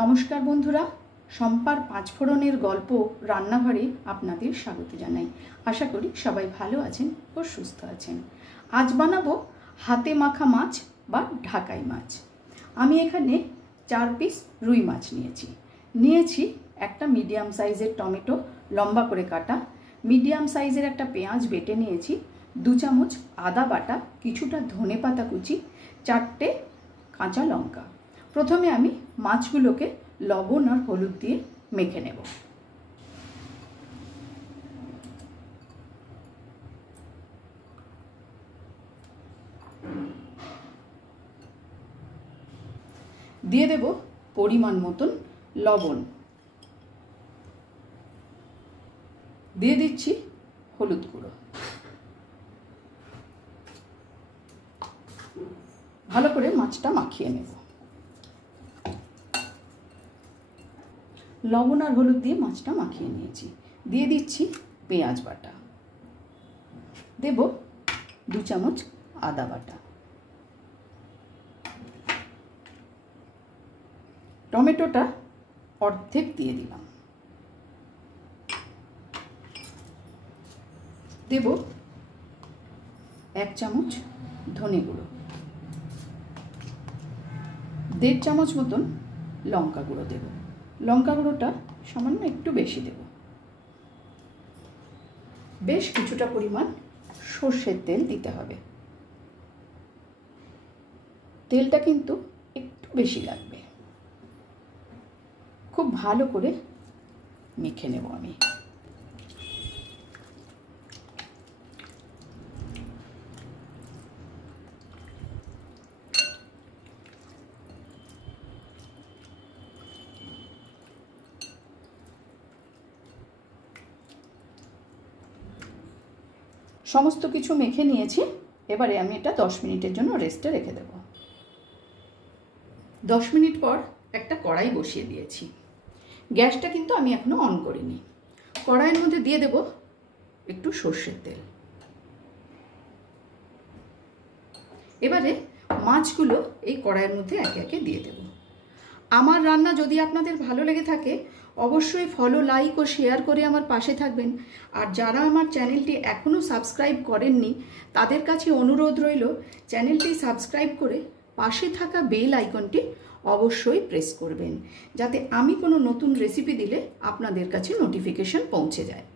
নমস্কার বন্ধুরা, শম্পার পাঁচফোড়নের গল্প রান্নাঘরে আপনাদের স্বাগত জানাই। আশা করি সবাই ভালো আছেন ও সুস্থ আছেন। আজ বানাবো হাতে মাখা মাছ বা ঢাকাই মাছ। আমি এখানে 4 পিস রুই মাছ নিয়েছি একটা মিডিয়াম সাইজের টমেটো লম্বা করে কাটা, মিডিয়াম সাইজের একটা পেঁয়াজ বেটে নিয়েছি, 2 চামচ আদা বাটা, কিছুটা ধনেপাতা কুচি, 4টে কাঁচা লঙ্কা। প্রথমে আমি মাছগুলোকে লবণ আর হলুদ দিয়ে মেখে নেব। দিয়ে দেব পরিমাণ মতন লবণ, দিয়ে দিচ্ছি হলুদ গুঁড়ো। ভালো করে মাছটা মাখিয়ে নেব। লবণ আর হলুদ দিয়ে মাছটা মাখিয়ে নিয়েছি। দিয়ে দিচ্ছি পেঁয়াজ বাটা, দেব 2 চামচ আদা বাটা, টমেটোটা অর্ধেক দিয়ে দিলাম, দেব 1 চামচ ধনে গুঁড়ো, 1.5 চামচ মতন লঙ্কা গুঁড়ো দেব। লঙ্কা গুঁড়োটা সামান্য একটু বেশি দেব। বেশ কিছুটা পরিমাণ সর্ষের তেল দিতে হবে। তেলটা কিন্তু একটু বেশি লাগবে। খুব ভালো করে মেখে নেব আমি। সমস্ত কিছু মেখে নিয়েছি। এবারে আমি এটা 10 মিনিটের জন্য রেস্টে রেখে দেব। 10 মিনিট পর একটা কড়াই বসিয়ে দিয়েছি। গ্যাসটা কিন্তু আমি এখনো অন করিনি। কড়াইয়ের মধ্যে দিয়ে দেব একটু সর্ষের তেল। এবারে মাছগুলো এই কড়াইয়ের মধ্যে একে একে দিয়ে দেব। আমার রান্না যদি আপনাদের ভালো লেগে থাকে অবশ্যই ফলো, লাইক ও শেয়ার করে আমার পাশে থাকবেন। আর যারা আমার চ্যানেলটি এখনও সাবস্ক্রাইব করেননি তাদের কাছে অনুরোধ রইল চ্যানেলটি সাবস্ক্রাইব করে পাশে থাকা বেল আইকনটি অবশ্যই প্রেস করবেন, যাতে আমি কোনো নতুন রেসিপি দিলে আপনাদের কাছে নোটিফিকেশন পৌঁছে যায়।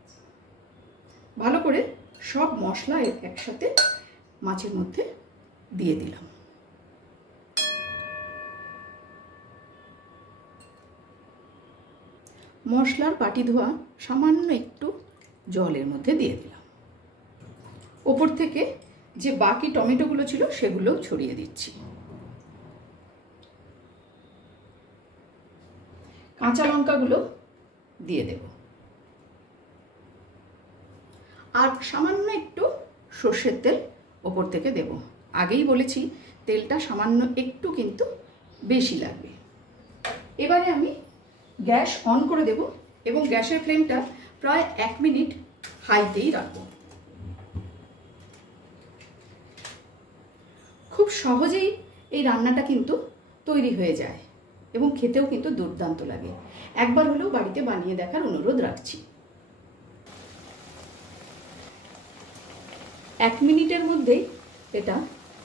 ভালো করে সব মশলা একসাথে মাছের মধ্যে দিয়ে দিলাম। মশলার বাটি ধোয়া সামান্য একটু জলের মধ্যে দিয়ে দিলাম। ওপর থেকে যে বাকি টমেটোগুলো ছিল সেগুলোও ছড়িয়ে দিচ্ছি। কাঁচা লঙ্কাগুলো দিয়ে দেব। আর সামান্য একটু সর্ষের তেল ওপর থেকে দেব। আগেই বলেছি তেলটা সামান্য একটু কিন্তু বেশি লাগবে। এবারে আমি গ্যাস অন করে দেব এবং গ্যাসের ফ্লেমটা প্রায় 1 মিনিট হাইতেই রাখবো। খুব সহজেই এই রান্নাটা কিন্তু তৈরি হয়ে যায় এবং খেতেও কিন্তু দুর্দান্ত লাগে। একবার হলেও বাড়িতে বানিয়ে দেখার অনুরোধ রাখছি। 1 মিনিটের মধ্যেই এটা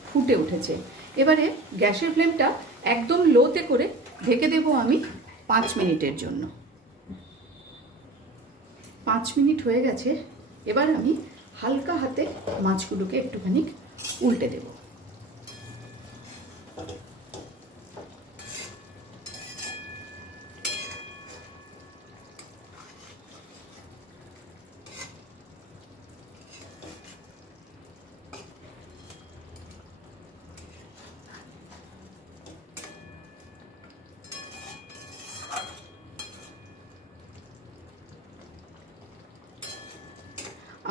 ফুটে উঠেছে। এবারে গ্যাসের ফ্লেমটা একদম লোতে করে ঢেকে দেব আমি 5 মিনিটের জন্য। 5 মিনিট হয়ে গেছে। এবার আমি হালকা হাতে মাছগুলোকে একটুখানি উল্টে দেব।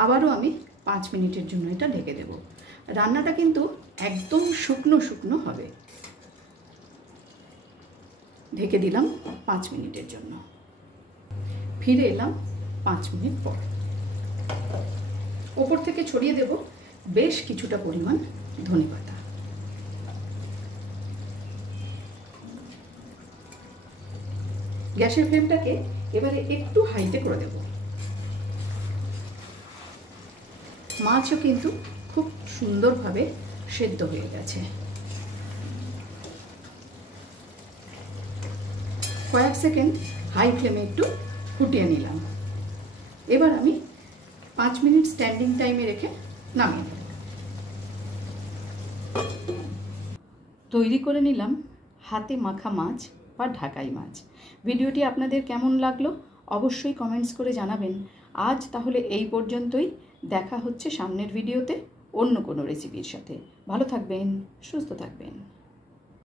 আবারও আমি 5 মিনিটের জন্য এটা ঢেকে দেব। রান্নাটা কিন্তু একদম শুকনো শুকনো হবে। ঢেকে দিলাম 5 মিনিটের জন্য। ফিরে এলাম 5 মিনিট পর। ওপর থেকে ছড়িয়ে দেব বেশ কিছুটা পরিমাণ ধনেপাতা। গ্যাসের ফ্লেমটাকে এবারে একটু হাইতে করে দেব। মাছও কিন্তু খুব সুন্দরভাবে সেদ্ধ হয়ে গেছে। কয়েক সেকেন্ড হাই ফ্লেমে একটু ফুটিয়ে নিলাম। এবার আমি 5 মিনিট স্ট্যান্ডিং টাইমে রেখে নামিয়ে নেব। তৈরি করে নিলাম হাতে মাখা মাছ বা ঢাকাই মাছ। ভিডিওটি আপনাদের কেমন লাগলো অবশ্যই কমেন্টস করে জানাবেন। আজ তাহলে এই পর্যন্তই। দেখা হচ্ছে সামনের ভিডিওতে অন্য কোনো রেসিপির সাথে। ভালো থাকবেন, সুস্থ থাকবেন।